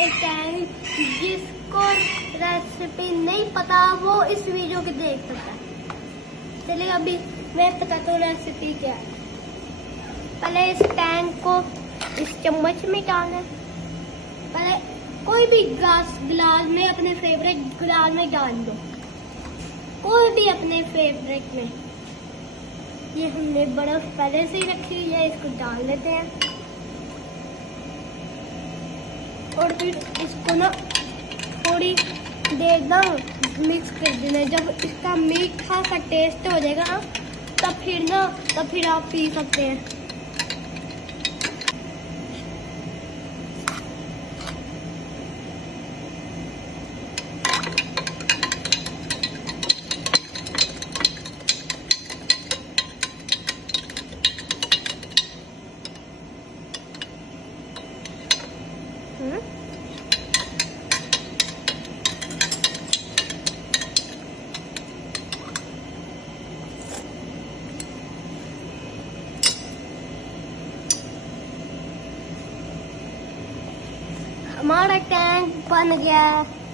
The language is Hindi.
एक टैंग, जिसको रेसिपी नहीं पता वो इस वीडियो को देख सकता है। चलिए अभी मैं बताता हूँ रेसिपी क्या है। पहले इस टैंग को इस चम्मच में डालना है। पहले कोई भी गिलास में, अपने फेवरेट गिलास में डाल दो, कोई भी अपने फेवरेट में। ये हमने बर्फ पहले से ही रखी हुई है, इसको डाल लेते हैं और फिर इसको ना थोड़ी देर ना मिक्स कर देना है। जब इसका मीठा सा टेस्ट हो जाएगा ना, तब फिर आप पी सकते हैं। हमारा टैंक बन गया है।